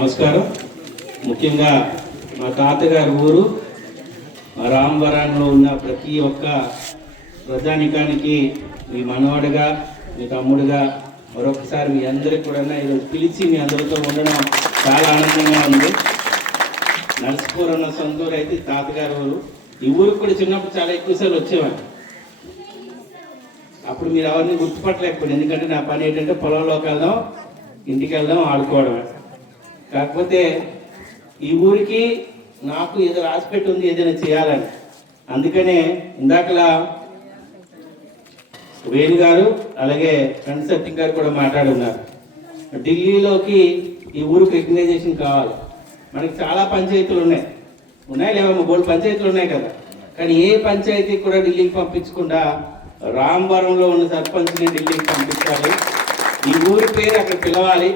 నమస్కారం. ముఖ్యంగా మా తాతగారి ఊరు రామవరంలో ఉన్న ప్రతి ఒక్క ప్రజానికానికి మీ మనవాడుగా మీ తమ్ముడుగా మరొకసారి మీ అందరికి కూడా ఈరోజు పిలిచి మీ అందరితో ఉండడం చాలా ఆనందంగా ఉంది. నర్సిపూర్ ఉన్న సొంతూరు అయితే తాతగారి ఊరు. ఈ ఊరికి కూడా చిన్నప్పుడు చాలా ఎక్కువసార్లు వచ్చేవాడిని. అప్పుడు మీరు ఎవరిని గుర్తుపట్టలేకపోయింది, ఎందుకంటే నా పని ఏంటంటే పొలంలోకి వెళ్దాం, ఇంటికి వెళ్దాం, ఆడుకోవడమే. కాకపోతే ఈ ఊరికి నాకు ఏదో రాసిపెట్టి ఉంది ఏదైనా చేయాలని. అందుకనే ఇందాకలా వేణు గారు అలాగే ఫ్రెండ్ సత్యం గారు కూడా మాట్లాడున్నారు. ఢిల్లీలోకి ఈ ఊరికి రికగ్నైజేషన్ కావాలి. మనకి చాలా పంచాయతీలు ఉన్నాయి లేవమ్మా, బోల్డ్ పంచాయతీలు ఉన్నాయి కదా. కానీ ఏ పంచాయతీ కూడా ఢిల్లీకి పంపించకుండా రామవరంలో ఉన్న సర్పంచ్ని ఢిల్లీకి పంపించాలి, ఈ ఊరి పేరు అక్కడ పిలవాలి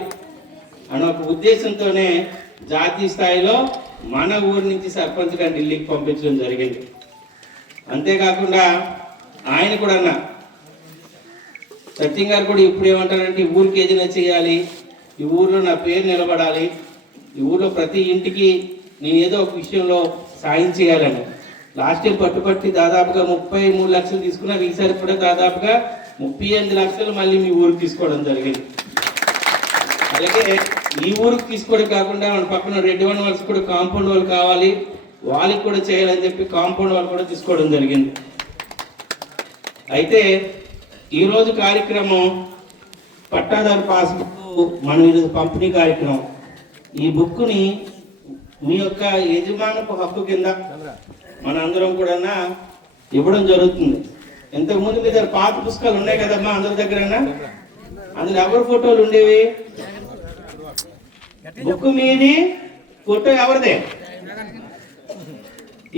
అన్న ఒక ఉద్దేశంతోనే జాతీయ స్థాయిలో మన ఊరి నుంచి సర్పంచ్గా ఢిల్లీకి పంపించడం జరిగింది. అంతేకాకుండా ఆయన కూడా అన్న సత్యం గారు కూడా ఇప్పుడు ఏమంటారంటే ఈ ఊరికి ఏదైనా చేయాలి, ఈ ఊర్లో నా పేరు నిలబడాలి, ఈ ఊర్లో ప్రతి ఇంటికి నేను ఏదో ఒక విషయంలో సాయం చేయాలని. లాస్ట్ ఇయర్ పట్టుపట్టి దాదాపుగా 33 లక్షలు తీసుకున్నారు. ఈసారి కూడా దాదాపుగా 38 లక్షలు మళ్ళీ మీ ఊరికి తీసుకోవడం జరిగింది. అలాగే ఈ ఊరికి తీసుకోవడం కాకుండా మన పక్కన రెడ్డి వన్ వాళ్ళకి కూడా కాంపౌండ్ వాళ్ళు కావాలి, వాళ్ళకి కూడా చేయాలని చెప్పి కాంపౌండ్ వాళ్ళు కూడా తీసుకోవడం జరిగింది. అయితే ఈరోజు కార్యక్రమం పట్టాదారు పాస్బుక్ మనం ఈరోజు పంపిణీ కార్యక్రమం. ఈ బుక్ని మీ యొక్క యజమానపు హక్కు కింద మనందరం కూడా ఇవ్వడం జరుగుతుంది. ఇంతకుముందు మీ దగ్గర పాత పుస్తకాలు ఉన్నాయి కదమ్మా అందరి దగ్గర, అందులో ఎవరి ఫోటోలు ఉండేవి? బుక్ మీది, ఫోటో ఎవరిదే?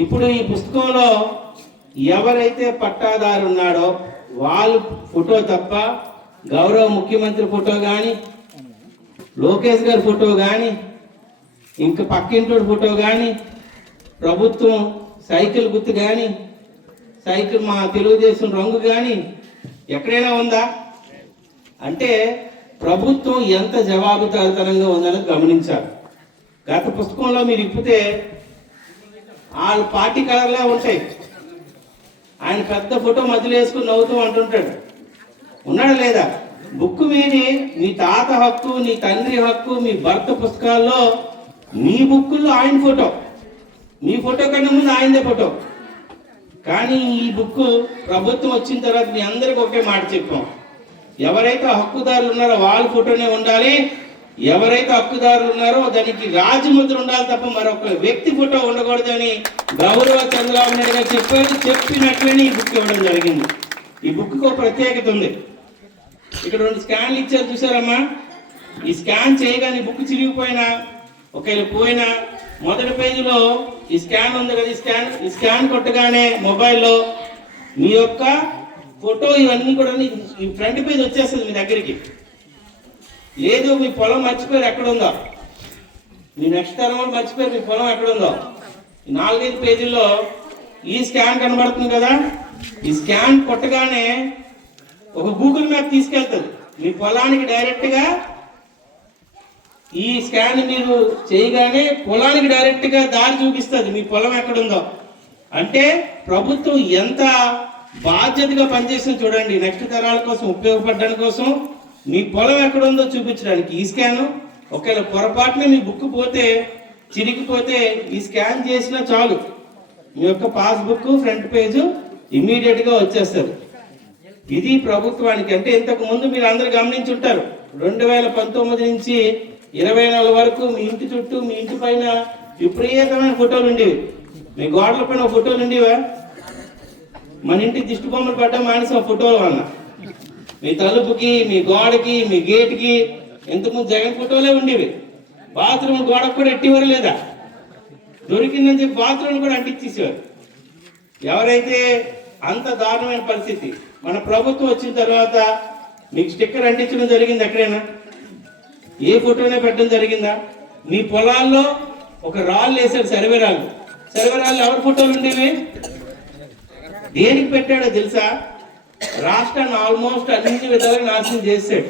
ఇప్పుడు ఈ పుస్తకంలో ఎవరైతే పట్టాదారు ఉన్నాడో వాళ్ళ ఫోటో తప్ప గౌరవ ముఖ్యమంత్రి ఫోటో కానీ, లోకేష్ గారి ఫోటో కానీ, ఇంకా పక్కింటి ఫోటో కానీ, ప్రభుత్వం సైకిల్ గుర్తు కానీ, సైకిల్ మా తెలుగుదేశం రంగు కానీ ఎక్కడైనా ఉందా? అంటే ప్రభుత్వం ఎంత జవాబుదారీతనంగా ఉందని గమనించాలి. గత పుస్తకంలో మీరు ఇప్పితే వాళ్ళ పార్టీ కలర్లే ఉంటాయి. ఆయన పెద్ద ఫోటో మధ్యలో వేసుకుని నవ్వుతూ అంటుంటాడు. ఉన్నాడా లేదా? బుక్ మీది మీ తాత హక్కు, నీ తండ్రి హక్కు, మీ భర్త పుస్తకాల్లో మీ బుక్కుల్లో ఆయన ఫోటో, మీ ఫోటో కన్నా ముందు ఆయనదే ఫోటో. కానీ ఈ బుక్ ప్రభుత్వం వచ్చిన తర్వాత మీ అందరికి ఒకే మాట చెప్పాం, ఎవరైతే హక్కుదారులు ఉన్నారో వాళ్ళ ఫోటోనే ఉండాలి, ఎవరైతే హక్కుదారులు ఉన్నారో దానికి రాజముద్ర ఉండాలి తప్ప మరొక వ్యక్తి ఫోటో ఉండకూడదని గౌరవ చంద్రబాబు నాయుడు గారు చెప్పారు. చెప్పినట్లనే ఈ బుక్ ఇవ్వడం జరిగింది. ఈ బుక్ ఒక ప్రత్యేకత ఉంది. ఇక్కడ 2 స్కాన్లు ఇచ్చారు చూసారమ్మా. ఈ స్కాన్ చేయగానే బుక్ చిరిగిపోయినా ఒకవేళ పోయినా మొదటి పేజీలో ఈ స్కాన్ ఉంది కదా, ఈ స్కాన్ కొట్టగానే మొబైల్లో మీ యొక్క ఫోటో ఇవన్నీ కూడా ఈ ఫ్రంట్ పేజ్ వచ్చేస్తుంది మీ దగ్గరికి. లేదు మీ పొలం మర్చిపోయారు ఎక్కడ ఉందో, మీ నెక్స్ట్ తరం మర్చిపోయారు మీ పొలం ఎక్కడ ఉందో, 4-5 పేజీల్లో ఈ స్కాన్ కనబడుతుంది కదా. ఈ స్కాన్ కొట్టగానే ఒక గూగుల్ మ్యాప్ తీసుకెళ్తుంది మీ పొలానికి డైరెక్ట్గా. ఈ స్కాన్ మీరు చేయగానే పొలానికి డైరెక్ట్గా దారి చూపిస్తుంది మీ పొలం ఎక్కడుందో. అంటే ప్రభుత్వం ఎంత బాధ్యతగా పనిచేసింది చూడండి. నెక్స్ట్ తరాల కోసం ఉపయోగపడడానికి కోసం మీ పొలం ఎక్కడుందో చూపించడానికి ఈ స్కాను. ఒకవేళ పొరపాటున మీ బుక్ పోతే చిరిగిపోతే ఈ స్కాన్ చేసినా చాలు, మీ యొక్క పాస్బుక్ ఫ్రంట్ పేజ్ ఇమీడియట్గా వచ్చేస్తుంది. ఇది ప్రభుత్వానికి. అంటే ఇంతకు ముందు మీరు అందరు గమనించుంటారు, 2019 నుంచి 24 వరకు మీ ఇంటి చుట్టూ మీ ఇంటి పైన విపరీతమైన ఫోటోలు ఉండేవి. మీ గోడల పైన ఫోటోలు ఉండేవా? మన ఇంటి దిష్టి బొమ్మలు పడ్డా మానేసిన ఫోటోల వల్ల మీ తలుపుకి, మీ గోడకి, మీ గేట్కి ఇంతకుముందు జగన్ ఫోటోలే ఉండేవి. బాత్రూమ్ గోడకు కూడా ఎట్టివారు లేదా, దొరికిందని చెప్పి బాత్రూమ్ కూడా అంటించేసేవారు. ఎవరైతే అంత దారుణమైన పరిస్థితి. మన ప్రభుత్వం వచ్చిన తర్వాత మీకు స్టిక్కర్ అంటించడం జరిగింది ఎక్కడైనా? ఏ ఫోటోనే పెట్టడం జరిగిందా? మీ పొలాల్లో ఒక రాళ్ళు వేసాడు, సర్వేరాళ్ళు ఎవరి ఫోటోలు ఉండేవి? దేనికి పెట్టాడో తెలుసా? రాష్ట్రాన్ని ఆల్మోస్ట్ అన్ని విధాలుగా నాశనం చేశాడు,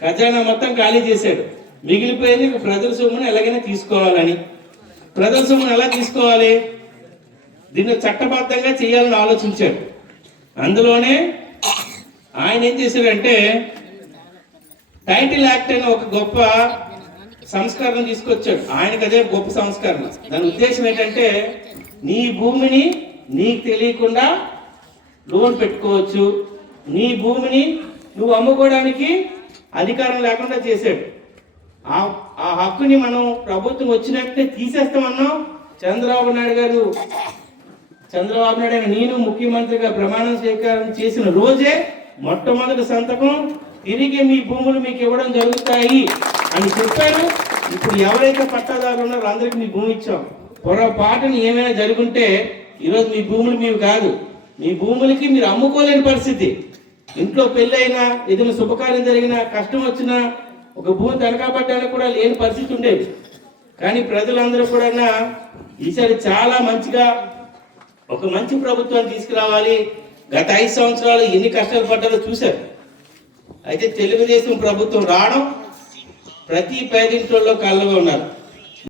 ఖజానా మొత్తం ఖాళీ చేశాడు. మిగిలిపోయింది ప్రజల సొమ్మును ఎలాగైనా ఎలాగైనా తీసుకోవాలని. ప్రజల సొమ్మును ఎలా తీసుకోవాలి, దీన్ని చట్టబద్ధంగా చేయాలని ఆలోచించాడు. అందులోనే ఆయన ఏం చేశాడంటే టైటిల్ యాక్ట్ అనే ఒక గొప్ప సంస్కరణ తీసుకొచ్చాడు. ఆయనకు అదే గొప్ప సంస్కరణ. దాని ఉద్దేశం ఏంటంటే నీ భూమిని నీకు తెలియకుండా లోన్ పెట్టుకోవచ్చు, నీ భూమిని నువ్వు అమ్ముకోవడానికి అధికారం లేకుండా చేశాడు. ఆ హక్కుని మనం ప్రభుత్వం వచ్చినట్టే తీసేస్తామన్నాం. చంద్రబాబు నాయుడు నేను ముఖ్యమంత్రిగా ప్రమాణ స్వీకారం చేసిన రోజే మొట్టమొదటి సంతకం తిరిగి మీ భూములు మీకు ఇవ్వడం జరుగుతాయి అని చెప్పారు. ఇప్పుడు ఎవరైతే పట్టాదారులు ఉన్నారో అందరికి మీ భూమి ఇచ్చాం. పొరపాటుని ఏమైనా జరుగుంటే ఈరోజు మీ భూములు మీవి కాదు, మీ భూములకి మీరు అమ్ముకోలేని పరిస్థితి. ఇంట్లో పెళ్ళైనా ఏదైనా శుభకార్యం జరిగినా కష్టం వచ్చినా ఒక భూమి తనఖా పట్టానికి కూడా లేని పరిస్థితి ఉండేది. కానీ ప్రజలందరూ కూడా ఈసారి చాలా మంచిగా ఒక మంచి ప్రభుత్వాన్ని తీసుకురావాలి. గత 5 సంవత్సరాలు ఎన్ని కష్టాలు పడ్డారో చూశారు. అయితే తెలుగుదేశం ప్రభుత్వం రావడం ప్రతి పేదింట్లో కళ్ళగా ఉన్నారు.